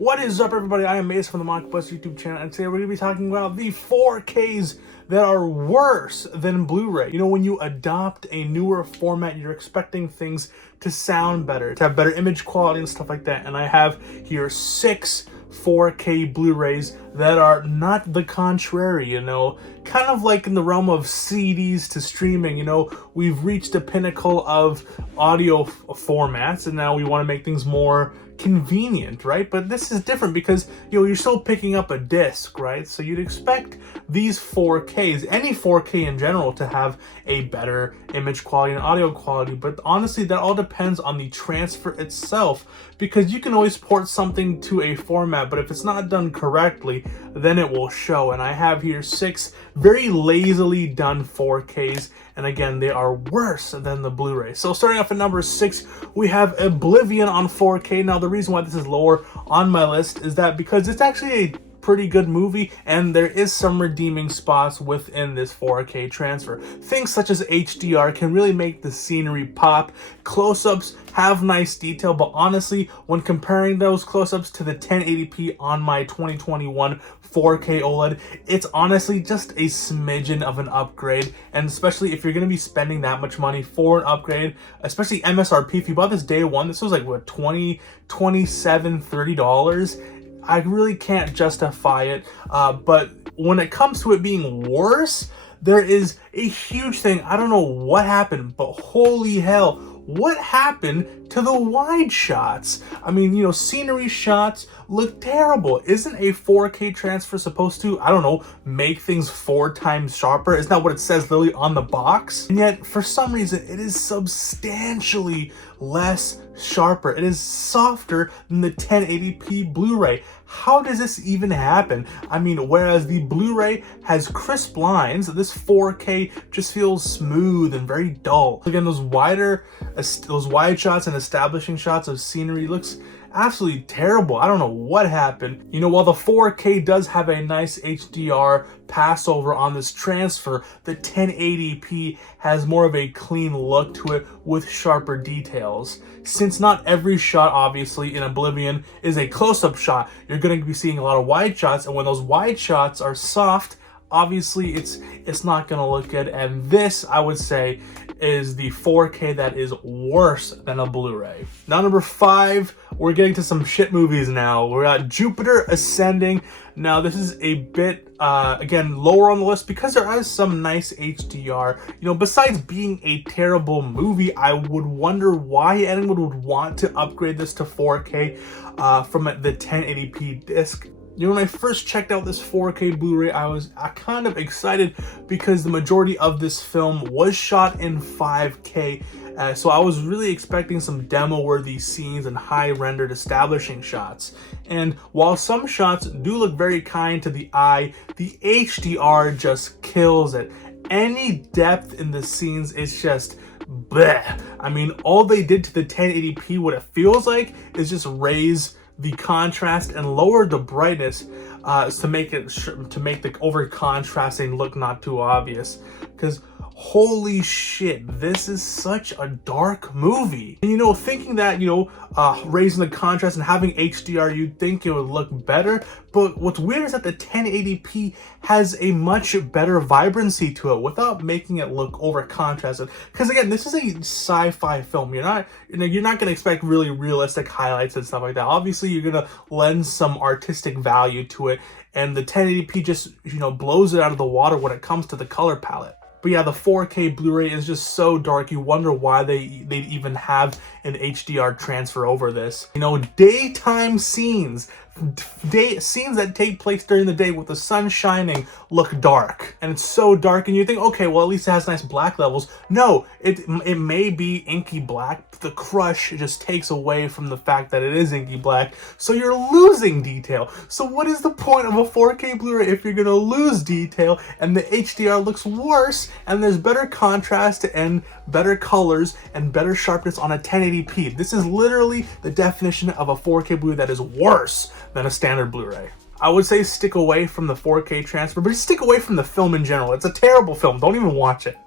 What is up, everybody? I am Mace from the Mockbus YouTube channel, and today we're going to be talking about the 4Ks that are worse than Blu-ray. You know, when you adopt a newer format, you're expecting things to sound better, to have better image quality and stuff like that. And I have here 6 4K Blu-rays that are not the contrary, you know, kind of like in the realm of CDs to streaming. You know, we've reached a pinnacle of audio formats, and now we want to make things more convenient, right? But this is different because, you know, you're still picking up a disc, right? So you'd expect these 4Ks, any 4K in general, to have a better image quality and audio quality. But honestly, that all depends on the transfer itself, because you can always port something to a format, but if it's not done correctly, then it will show. And I have here 6 very lazily done 4Ks, and again, they are worse than the Blu-ray. So starting off at number 6, we have Oblivion on 4K. Now, the reason why this is lower on my list is that because it's actually a pretty good movie, and there is some redeeming spots within this 4K transfer. Things such as HDR can really make the scenery pop. Close-ups have nice detail, but honestly, when comparing those close-ups to the 1080p on my 2021 4K OLED, it's honestly just a smidgen of an upgrade. And especially if you're going to be spending that much money for an upgrade, especially MSRP, if you bought this day one, this was like what, $20, $27, $30. I really can't justify it, but when it comes to it being worse, there is a huge thing. I don't know what happened, but holy hell, what happened to the wide shots? I mean, you know, scenery shots look terrible. Isn't a 4K transfer supposed to, I don't know, make things 4 times sharper? Isn't that what it says literally on the box? And yet, for some reason, it is substantially less sharper. It is softer than the 1080p Blu-ray. How does this even happen? I mean, whereas the Blu-ray has crisp lines, this 4K just feels smooth and very dull. Again, those wide shots and establishing shots of scenery looks absolutely terrible. I don't know what happened. You know, while the 4K does have a nice HDR passover on this transfer, the 1080p has more of a clean look to it with sharper details. Since not every shot, obviously, in Oblivion is a close-up shot, you're going to be seeing a lot of wide shots, and when those wide shots are soft, obviously it's not going to look good. And this, I would say, is the 4K that is worse than a Blu-ray. Now, number 5, we're getting to some shit movies now. We're at Jupiter Ascending. Now, this is a bit, again, lower on the list because there is some nice HDR. You know, besides being a terrible movie, I would wonder why anyone would want to upgrade this to 4K from the 1080p disc. You know, when I first checked out this 4K Blu-ray, I was kind of excited because the majority of this film was shot in 5K. So I was really expecting some demo-worthy scenes and high-rendered establishing shots. And while some shots do look very kind to the eye, the HDR just kills it. Any depth in the scenes is just bleh. I mean, all they did to the 1080p, what it feels like, is just raise the contrast and lower the brightness to make the over contrasting look not too obvious. Because holy shit, this is such a dark movie. And you know, thinking that, you know, raising the contrast and having HDR, you'd think it would look better. But what's weird is that the 1080p has a much better vibrancy to it without making it look over contrasted. Because again, this is a sci-fi film. You're not going to expect really realistic highlights and stuff like that. Obviously, you're going to lend some artistic value to it, and the 1080p just, you know, blows it out of the water when it comes to the color palette. But yeah, the 4K Blu-ray is just so dark, you wonder why they'd even have an HDR transfer over this. You know, daytime scenes that take place during the day with the sun shining look dark. And it's so dark, and you think, okay, well, at least it has nice black levels. No, it may be inky black, but the crush just takes away from the fact that it is inky black, so you're losing detail. So what is the point of a 4K Blu-ray if you're gonna lose detail and the HDR looks worse and there's better contrast and better colors and better sharpness on a 1080p? This is literally the definition of a 4K Blu-ray that is worse than a standard Blu-ray. I would say stick away from the 4K transfer, but just stick away from the film in general. It's a terrible film. Don't even watch it.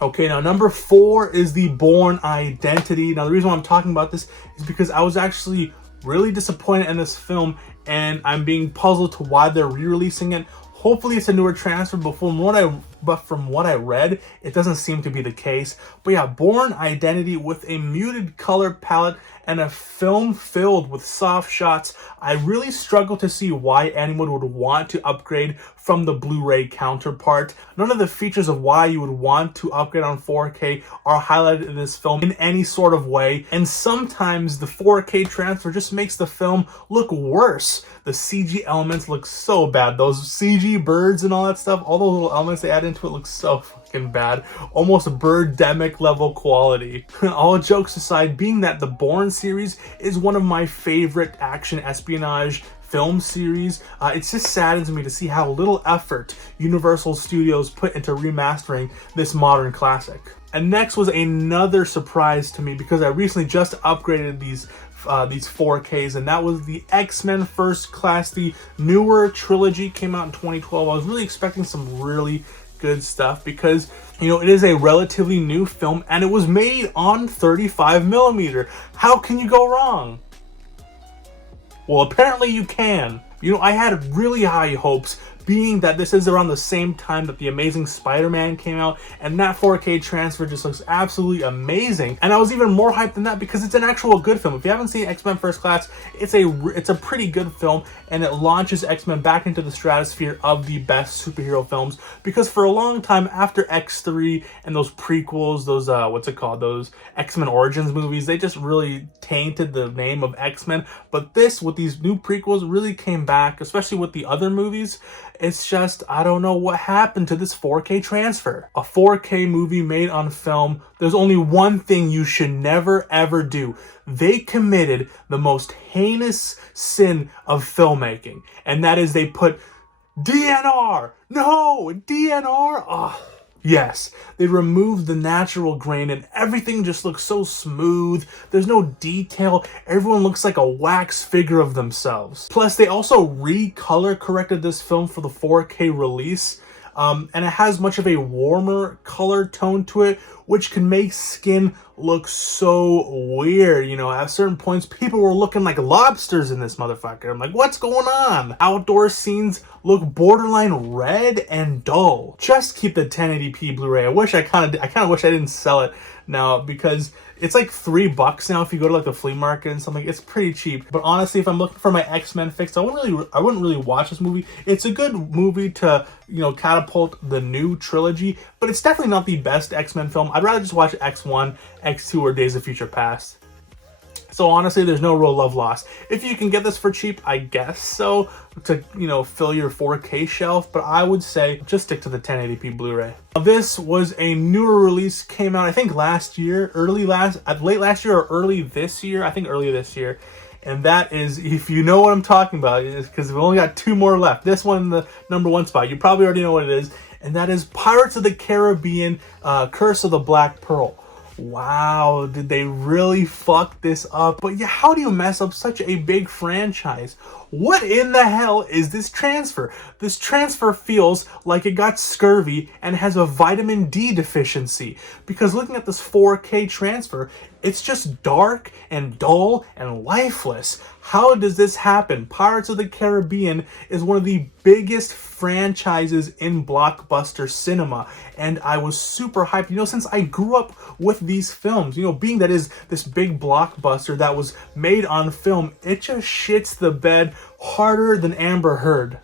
Okay, now number 4 is The Bourne Identity. Now, the reason why I'm talking about this is because I was actually really disappointed in this film and I'm being puzzled to why they're re-releasing it. Hopefully it's a newer transfer, but from what I read, it doesn't seem to be the case. But yeah, Bourne Identity with a muted color palette and a film filled with soft shots. I really struggle to see why anyone would want to upgrade from the Blu-ray counterpart. None of the features of why you would want to upgrade on 4K are highlighted in this film in any sort of way, and sometimes the 4K transfer just makes the film look worse. The CG elements look so bad. Those CG birds and all that stuff, all those little elements they add into it look so fucking bad. Almost Birdemic level quality. All jokes aside, being that the Bourne series is one of my favorite action espionage film series, it just saddens me to see how little effort Universal Studios put into remastering this modern classic. And next was another surprise to me, because I recently just upgraded these 4Ks, and that was the X-Men First Class. The newer trilogy came out in 2012. I was really expecting some really good stuff because, you know, it is a relatively new film and it was made on 35mm. How can you go wrong? Well, apparently you can. You know, I had really high hopes, being that this is around the same time that The Amazing Spider-Man came out, and that 4K transfer just looks absolutely amazing. And I was even more hyped than that because it's an actual good film. If you haven't seen X-Men First Class, it's a pretty good film, and it launches X-Men back into the stratosphere of the best superhero films, because for a long time after X3 and those prequels, those those X-Men Origins movies, they just really tainted the name of X-Men. But this, with these new prequels, really came back, especially with the other movies. It's just, I don't know what happened to this 4K transfer. A 4K movie made on film, there's only one thing you should never ever do. They committed the most heinous sin of filmmaking, and that is they put DNR. No, DNR. Oh. Yes, they removed the natural grain and everything just looks so smooth. There's no detail. Everyone looks like a wax figure of themselves. Plus, they also recolor corrected this film for the 4K release. And it has much of a warmer color tone to it, which can make skin look so weird. You know, at certain points, people were looking like lobsters in this motherfucker. I'm like, what's going on? Outdoor scenes look borderline red and dull. Just keep the 1080p Blu-ray. I kind of wish I didn't sell it now, because it's like $3 now if you go to like the flea market and something. It's pretty cheap. But honestly, if I'm looking for my X-Men fix, I wouldn't really watch this movie. It's a good movie to, you know, catapult the new trilogy, but it's definitely not the best X-Men film. I'd rather just watch X1, X2, or Days of Future Past. So honestly, there's no real love lost. If you can get this for cheap, I guess so, to, you know, fill your 4K shelf, but I would say just stick to the 1080p Blu-ray. This was a newer release, came out I think late last year or early this year, I think early this year. And that is, if you know what I'm talking about, is because we've only got 2 more left. This one in the #1 spot, you probably already know what it is, and that is Pirates of the Caribbean, Curse of the Black Pearl. Wow, did they really fuck this up? But yeah, how do you mess up such a big franchise? What in the hell is this transfer? This transfer feels like it got scurvy and has a vitamin D deficiency. Because looking at this 4K transfer, it's just dark and dull and lifeless. How does this happen? Pirates of the Caribbean is one of the biggest franchises in blockbuster cinema, and I was super hyped, you know, since I grew up with these films, you know, being that is this big blockbuster that was made on film, it just shits the bed harder than Amber Heard.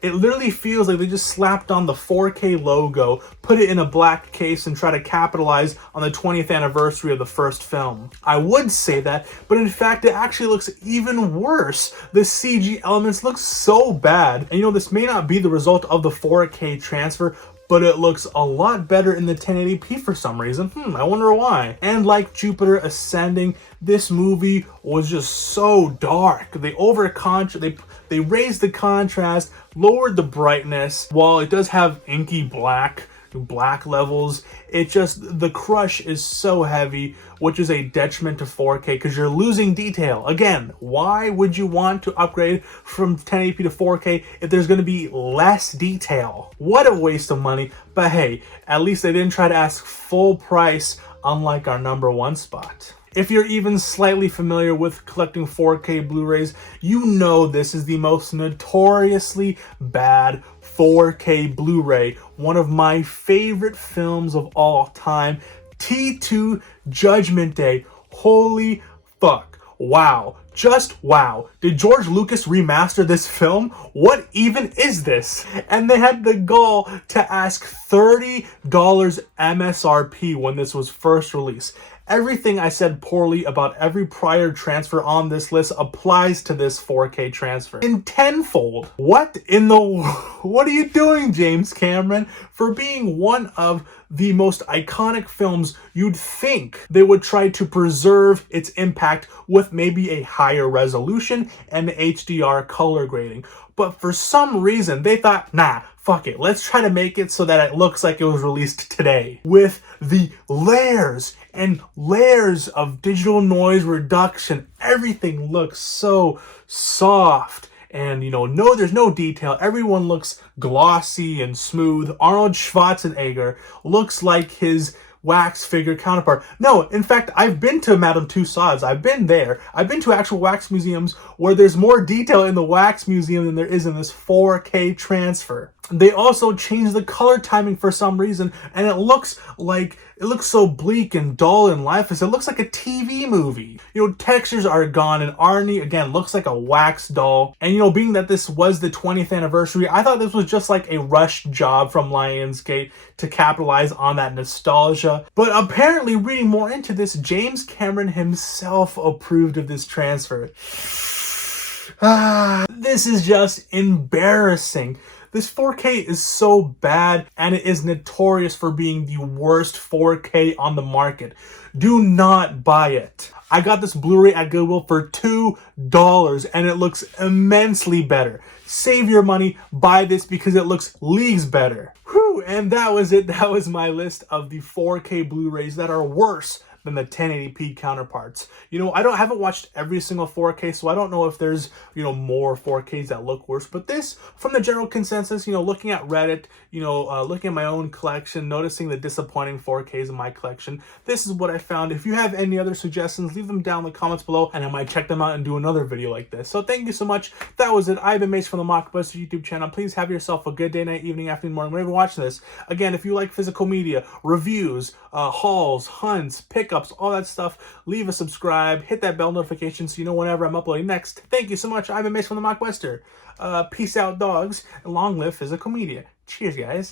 It literally feels like they just slapped on the 4K logo, put it in a black case, and try to capitalize on the 20th anniversary of the first film. I would say that, but in fact, it actually looks even worse. The CG elements look so bad. And you know, this may not be the result of the 4K transfer, but it looks a lot better in the 1080p for some reason. I wonder why. And like Jupiter Ascending, this movie was just so dark. They raised the contrast, lowered the brightness. While it does have inky black levels, the crush is so heavy, which is a detriment to 4K because you're losing detail. Again, why would you want to upgrade from 1080p to 4K if there's going to be less detail? What a waste of money. But hey, at least they didn't try to ask full price, unlike our #1 spot. If you're even slightly familiar with collecting 4K Blu-rays, you know this is the most notoriously bad 4K Blu-ray. One of my favorite films of all time, T2 Judgment Day. Holy fuck. Wow. Just wow. Did George Lucas remaster this film? What even is this? And they had the gall to ask $30 MSRP when this was first released. Everything I said poorly about every prior transfer on this list applies to this 4K transfer in tenfold. What are you doing, James Cameron? For being one of the most iconic films, you'd think they would try to preserve its impact with maybe a higher resolution and HDR color grading. But for some reason, they thought, nah, fuck it. Let's try to make it so that it looks like it was released today. With the layers and layers of digital noise reduction, everything looks so soft. And, no, there's no detail. Everyone looks glossy and smooth. Arnold Schwarzenegger looks like his wax figure counterpart. No, in fact, I've been to Madame Tussauds. I've been there. I've been to actual wax museums where there's more detail in the wax museum than there is in this 4K transfer. They also changed the color timing for some reason, and it looks so bleak and dull and lifeless. It looks like a TV movie. Textures are gone, and Arnie, again, looks like a wax doll. And, being that this was the 20th anniversary, I thought this was just like a rushed job from Lionsgate to capitalize on that nostalgia. But apparently, reading more into this, James Cameron himself approved of this transfer. This is just embarrassing. This 4K is so bad, and it is notorious for being the worst 4K on the market. Do not buy it. I got this Blu-ray at Goodwill for $2, and it looks immensely better. Save your money, buy this because it looks leagues better. Whew, and that was it. That was my list of the 4K Blu-rays that are worse than the 1080p counterparts. I haven't watched every single 4K, so I don't know if there's, more 4Ks that look worse. But this, from the general consensus, looking at Reddit, looking at my own collection, noticing the disappointing 4Ks in my collection, this is what I found. If you have any other suggestions, leave them down in the comments below, and I might check them out and do another video like this. So thank you so much. That was it. I've been Mace from the Mockbuster YouTube channel. Please have yourself a good day, night, evening, afternoon, morning, whenever you're watching this. Again, if you like physical media, reviews, hauls, hunts, pickups, all that stuff, leave a subscribe, hit that bell notification so you know whenever I'm uploading next. Thank you so much. I've been Mace from the Mockbuster. Peace out, dogs, and long live physical media. Cheers, guys.